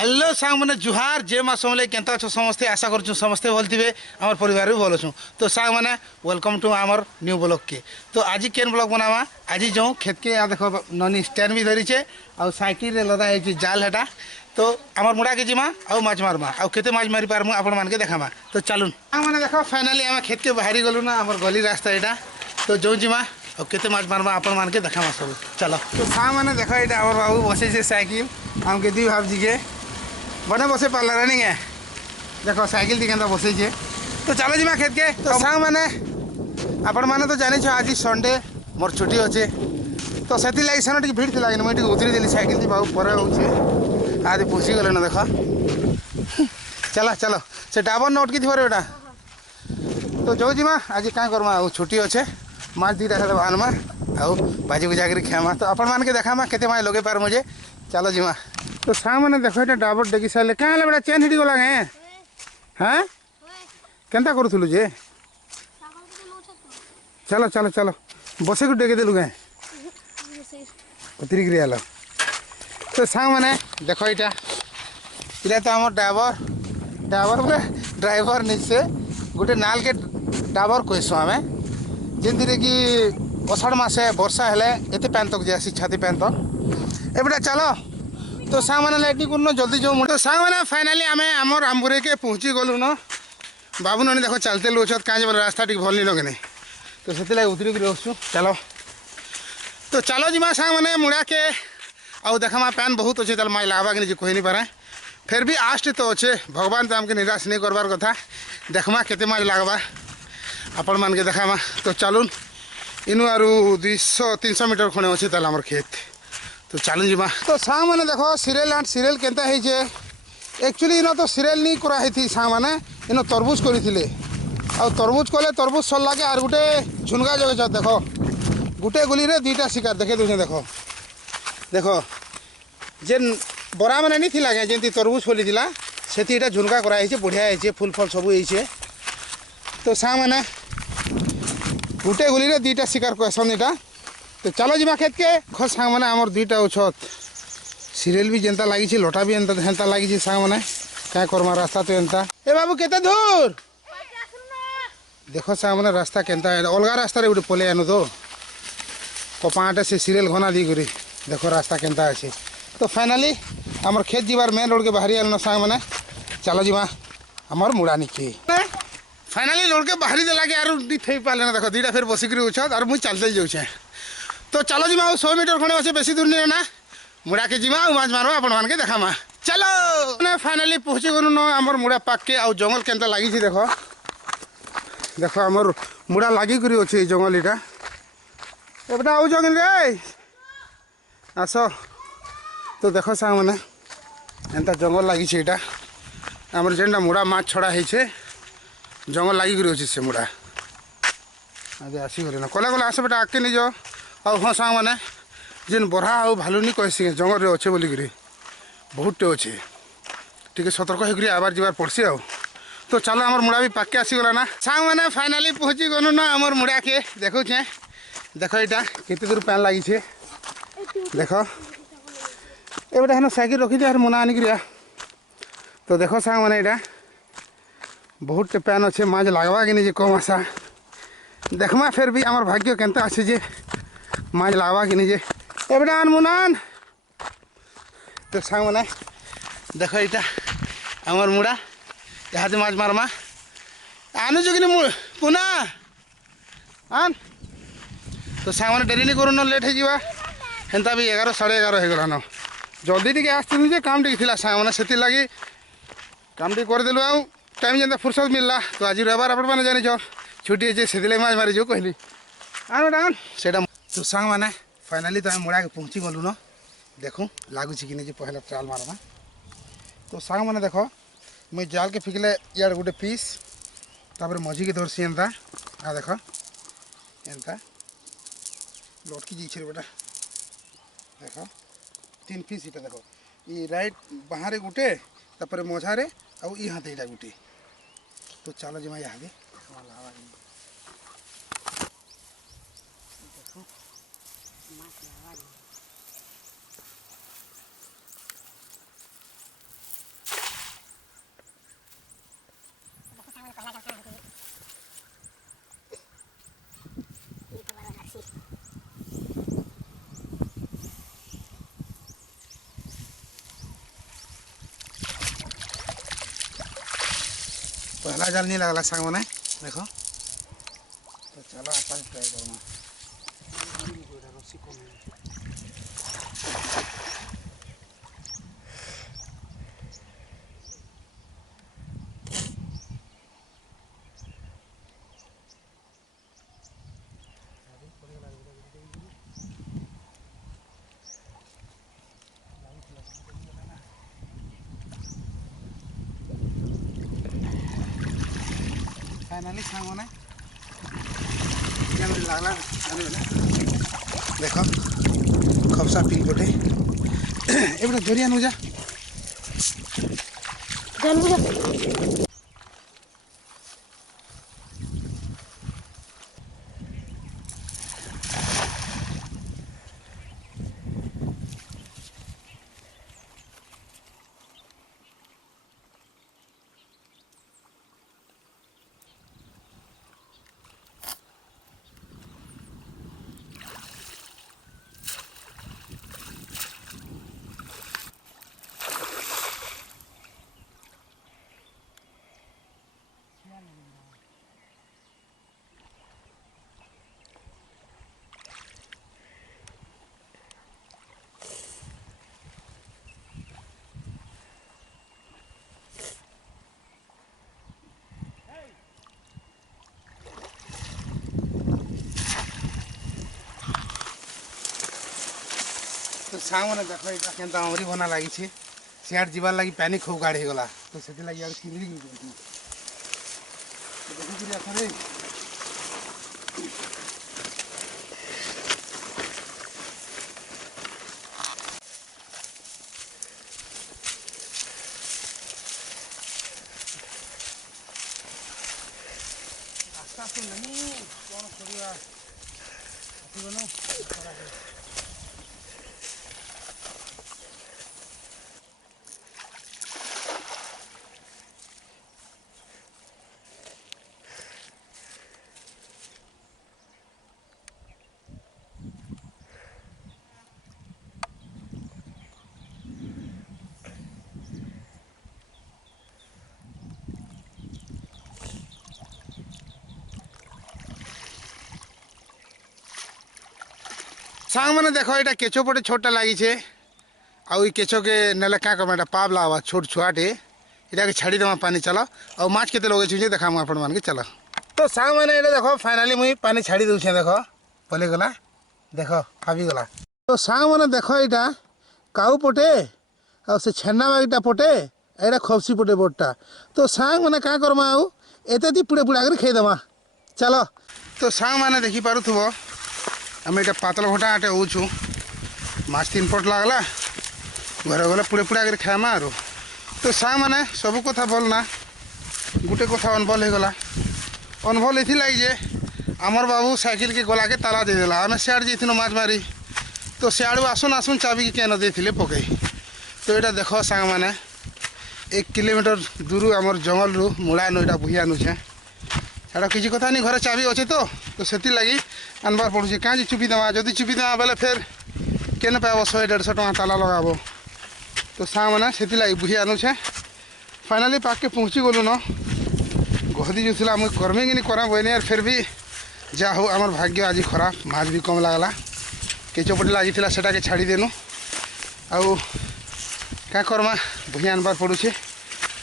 Hello सांग मैंने जुहार जे माँ समले केंता अच्छो समस्ते आशा कर समस्ते भल थे आम परिवार भी भल अच्छु तो सांग मैंने वेलकम टू आमर न्यू ब्लॉग के तो आज केन ब्लॉग बनावा आज जो खेत के यहाँ देख ननी स्टैंड भी धरी आउ साइकिल लदा है जाल हेटा तो आमर मुड़ा के जिमा आउ माछ मारमा आउ केते माछ मारी पारमु आपण मान के देखामा तो चलून मैंने देख फाइनाली आम खेत के बाहरी गलु ना आमर गली रास्ता यहाँ तो जो जिमा और केते माछ मारमा आपण मान के देखामा सब चलो तो सांग मैंने देख यहाँ आमर बाबू बसे साइकिल आमके दी भाव जी के बने बसे पार्लर रनिंग है देखो साइकिल दी केंता बसे तो चलो जी खेत के तो सांग मैंने आपण मैंने तो जानी आज संडे मोर छुट्टी अच्छे तो से लगे सेन टी भिड़ थी मुझे उतरी देली साइकिल दी बाबू पर हो आज पुषी गले ना देख चलो चलो से डाबर न अटकी थी बेटा तो जो जी आज क्या करमा छुट्टी अच्छे माछ दीटा हेल्ला बाहरमा आउ भाजी भुजा कर खामा तो आपण मान के देखामा केते माछ लगे पार मुझे चलो जी तो सांग मैंने देख ये डाबर डेकी सारे क्या बेटा चेन हिट गला गे हाँ केन्ता करूलु जे चलो चलो चलो बसे को डेके देलु गे उतरी गिरी आल तो सांग मैंने देख यहाँ इला तो आम ड्राइवर ड्राइवर बोले ड्राइवर निचे गोटे नाल के डाबर कहसु आम जमी कि अषाढ़ मसे वर्षा हेले एत पैन तक जासी छाती पैन तक ए बेटा चलो तो सांग मैंने लाइट कर जल्दी जो तो सांग मैंने फाइनाली आम आमर आमबुरे के पहुँची गलु न बाबू ननी देखो चलते लुचत कहीं बोले रास्ता टी भल नहीं लगे तो से उतरी कर चलो तो चलो जी सांग मैंने मुड़ा के आउ देखा पैन बहुत अच्छे माई लागवा कि कही नहीं पारे फिर भी आस्ट तो अच्छे भगवान तो आमके निराश नहीं करवार कथा देखमा केते माछ लागवा आपण मान के देखामा तो चलून इनु आरु 200-300 मीटर खणे अच्छे आमर खेत तो चलून जी तो सांग मैंने देखो सीरियल एंड सीरियल केनता है एक्चुअली इन तो सीरियल नहीं कराई थी सांग मैंने इन तरबुज करी आ तरबुज कले तरबुज सर लगे आर गोटे झुनगा जगह देखो गोटे गुली रे दुईटा शिकार देखे दूसरे देखो देखो जेन बरा मैंने नहीं थी जमी तरबुज फली से झुनका कराई बढ़िया फुल फल सब है तो सांग मैंने गोटे गुली रे दुईटा शिकार कहसन यहाँ तो चलो जी खेत के खस सांग मैंने आमर दुईटा उछत सीरियल भी जेनता लगी लटा भी हेन्ता लगी सांग मैंने क्या करमा रास्ता तो एंता ए बाबू केते दूर देखो सांग मैंने रास्ता केनता अलग रास्ता गोटे पले आनु तो कपाटे से सीरियल घना दी करी देखो रास्ता केनता अच्छे तो फाइनाली आमर खेत जीवार मेन रोड के बाहरी आल सांग मैंने चलो जी आमर मुड़ा निके फाइनाली रोड के बाहरी देला के आर थे पाले ना देखो दुईटा फिर बसिक उछत और मुझे चलते जाऊे तो चलो जी 100 मीटर खड़े अच्छे बेसी दूर नहीं ना मुड़ा के जीमा माछ मारो आपण मान के देखामा चलो ना फाइनाली पहुँची गलु न आमर मुड़ा पाक के आउ जंगल केनता लगी देखो देखो आमर मुड़ा लगी करी अच्छे जंगल इटा एबटा आउ जंगल रे आस तो देखो सांग मैंने एंता जंगल लगी यहाँ आमर जेनटा मुड़ा माछ छड़ा है जंगल लगी करी अच्छे से मुड़ा आज आसीगले ना कले कले आस बेटा आगे नहीं जाओ आउ हाँ सांग मैंने जेन बरहा आउ भालुनी कहसी जंगल अच्छे बोलिकी बहुतटे अच्छे टी सतर्क होकर आबार जीवार पड़सी आउ तो चलो आमर मुड़ा भी पाके आसीगला ना सांग मैंने फाइनाली पहुँची गलु ना आमर मुड़ा के देखुचे देख यहाँ केते दूर पैन लगी देख ए बेटा हेन साइकिल रखी दिया मुना आनिक तो देखो सांग मैंने यहाँ बहुत पैन अच्छे माछ लगवा कि नहीं कम आशा देखमा फिर भी आमर भाग्य केनता अच्छे जे माछ लगवा कि नहीं ए बेटा आन मुनान तो सांग मैंने देख यहाँ आमर मुड़ा यहाँ से माछ मारमा आनु कि पुना आन तो सांग मैंने डेरी नहीं करूँ लेट हो हेन्ता भी 11 साढ़े 11 हो गलान जल्दी टी आसती काम टी सांग मैंने से लगी काम टी करदेलु आउ टाइम जेनता फुर्सत मिलला तो आज रविवार आपण मैंने जानी छुट्टी अच्छे से माछ मारी जो कहली आन बेटा आन से तो सांग मैंने फाइनाली तो मुड़ा के पहुँची गलु न देखूँ लगुच कि नहीं पहले ट्राल मारमा तो सांग मैंने देख मुझे जाल के फिकले यार गोटे पीस तापर मझी के धरसी एंता आ देख एंता लटकी जाइए बेटा देख 3 पीस इटा देख ये राइट बाहर गोटे तापर मझारे आउ ई हाथ यहाँ गोटे तो चलो जमा यहाँ पहला जाल नहीं लगला सांग मैंने देखो तो चलो आप ट्राई करूँगा फाइनली सांग मैंने लगला देखो खबसा पिल गोटे एबे धरिया नुजा तो सांग मैंने देख यहाँ के अमरी बना लगी सियाड़ जीवार लगी पानी खूब गाढ़ी गला तो से लगी यार किंदी देखिए आखरे रास्ता तो नहीं कौन करिया बनो सांग मैंने देखो यहाँ केचो पटे छोटा लगी आई केचो के नेले क्या करमा पाप लावा छोट छुआटे इटा के छाड़ी देवा पानी चलो और माछ के लगे छुचे देखा आपण मान के चलो तो सांग मैंने ये देखो फाइनाली मुई पानी छाड़ी दूचे देखो पले गला देखो हावी गला तो सांग मैंने देखो यहाँ काऊ पटे और से छेना बागीटा पटे यहाँ खबसी पटे बोटा तो सांग मैंने क्या करमा आउ एत पुड़े पुड़ा कर खाईदेमा चलो तो सांग मैंने देखी पारुथबो आम ये पातल घटा आटे होचु माछ 3 पट लगला घर गले पुड़े पुड़ा कर खाएमा आरो तो सांग मैंने सब कथा बोल ना गोटे कथा अनभल हो गला अनभल ये लगी जे आमर बाबू साइकिल के गला के ताला देदेला आम सियाड़ जाइनु माछ मारी तो सियाड़ू आसुन आसुन चाबी के क्या देते पकई तो यहाँ देख सांग मैंने 1 किलोमीटर दूर आमर जंगल रू मुड़ा नईटा बुही आनुछे छाड़ किसी कथा नहीं घर चाबी अच्छे तो से लगी आनबार पड़ुचे कहीं चुपी देवा जदि चुपी देवा बेले फिर के पाब 100-150 टका ताला लगाब तो सांग मैंने से लगी बुही आनुछे फाइनाली पाक के पहुँची गलु न गहदी जो मुझे कर्मी कि नहीं करा बहनी यार फिर भी जा हो आमर भाग्य आज खराब माछ भी कम लगला केचो पटे लगी सेटा के छाड़ी देनु आउ क्या करमा बुही आनबार पड़ुचे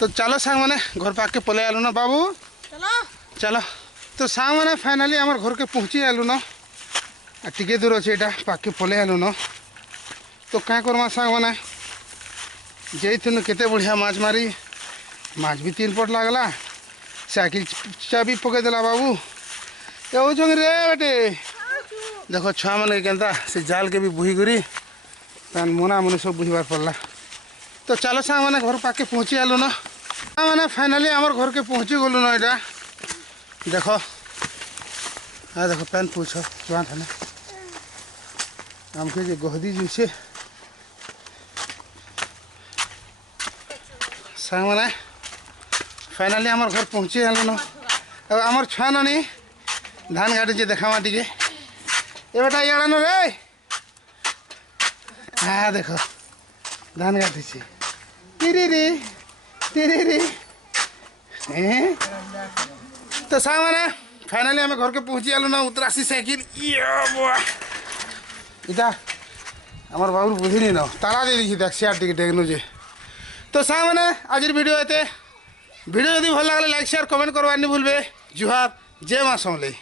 तो चलो सांग मैंने घर पाक के पलै आलु न बाबू चलो तो सांग मैंने फाइनाली आमर घर के पहुँची आलु न टिके दूर अच्छे यहाँ पाके पलै आलु न तो क्या करमा सांग मैंने जाइनु केते बढ़िया माछ मारी माछ भी 3 पट लगला साइकिल चाबी पकईदेला बाबू ये रे बेटे देखो छुआ मन के से जाल के भी बुही करी मुना मुनि सब बुहबार पड़ला तो चलो सांग मैंने घर पाके पहुँची आलु न मैंने फाइनाली आमर घर के पहुँची गलु न यहाँ देखो हाँ देखो पैन पूछ चुआ था आमके जे गहदी जुसे सांग मैंने फाइनाली आमर घर पहुँची आलु न अब आमर छुआ नानी धान गाड़ी देखा टे ये बेटा इड़ा रे हाँ देखो धान गाड़ी रे तो साहब मैंने फाइनाली आम घर के पहुँची आलु ना उतरासी साइकिल इटा आमर बाबू बुझिनी न ताला दे दी देख सियार टिके टेकनु जे तो साहब मैंने आज वीडियो एते वीडियो यदि भल लगे लाइक शेयर कमेंट करवार नहीं भूलबे जुहार जय माँ समलेई।